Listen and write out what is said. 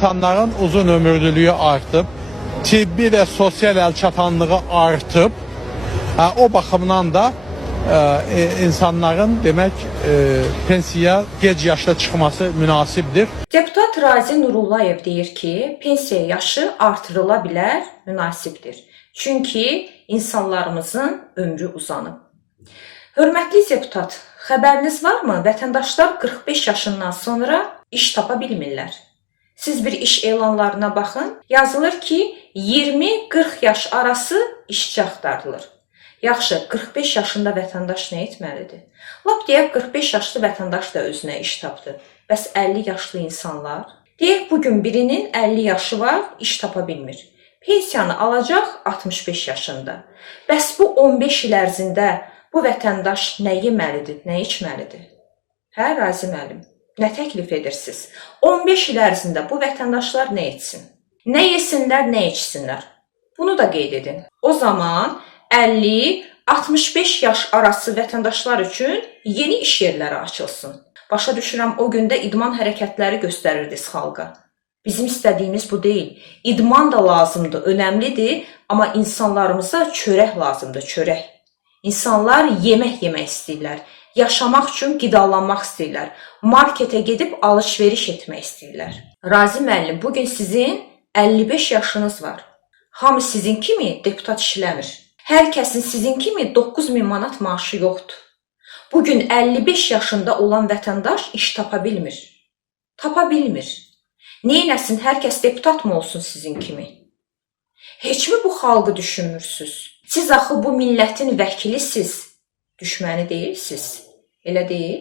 İnsanların uzun ömürlülüğü artıb, tibbi və sosial əlçatanlığı artıb. O baxımdan da insanların demək pensiya gec yaşda çıxması münasibdir. Deputat Razi Nurullayev deyir ki, pensiya yaşı artırıla bilər, münasibdir. Çünki insanlarımızın ömrü uzanıb. Hörmətli deputat, xəbəriniz varmı? Vətəndaşlar 45 yaşından sonra iş tapa bilmirlər. Siz bir iş elanlarına baxın, yazılır ki 20-40 yaş arası işçi axtarılır. Yaxşı, 45 yaşında vətəndaş nə etməlidir? Lap deyək 45 yaşlı vətəndaş da özünə iş tapdı. Bəs 50 yaşlı insanlar? Deyək bugün birinin 50 yaşı var, iş tapa bilmir. Pensiyanı alacaq 65 yaşında. Bəs bu 15 il ərzində bu vətəndaş nə yeməlidir, nə içməlidir? Hə, Razi müəllim? Nə təklif edirsiniz? 15 il ərzində bu vətəndaşlar nə etsin? Nə yesinlər, nə içsinlər? Bunu da qeyd edin. O zaman 50-65 yaş arası vətəndaşlar üçün yeni iş yerləri açılsın. Başa düşürəm, o gündə idman hərəkətləri göstərirdiniz xalqa. Bizim istədiyimiz bu deyil. İdman da lazımdır, önəmlidir, amma insanlarımıza çörək lazımdır, çörək. İnsanlar yemək yemək istəyirlər. Yaşamaq üçün qidalanmaq istəyirlər. Marketə gedib alış-veriş etmək istəyirlər. Razi müəllim, bugün sizin 55 yaşınız var. Hamı sizin kimi deputat işləmir. Hər kəsin sizin kimi 9.000 manat maaşı yoxdur. Bugün 55 yaşında olan vətəndaş iş tapa bilmir. Tapa bilmir. Neynəsin, hər kəs deputat mı olsun sizin kimi? Heç mi bu xalqı düşünmürsünüz? Siz axı bu millətin vəkilisiz, düşməni deyilsiniz. Elə deyil?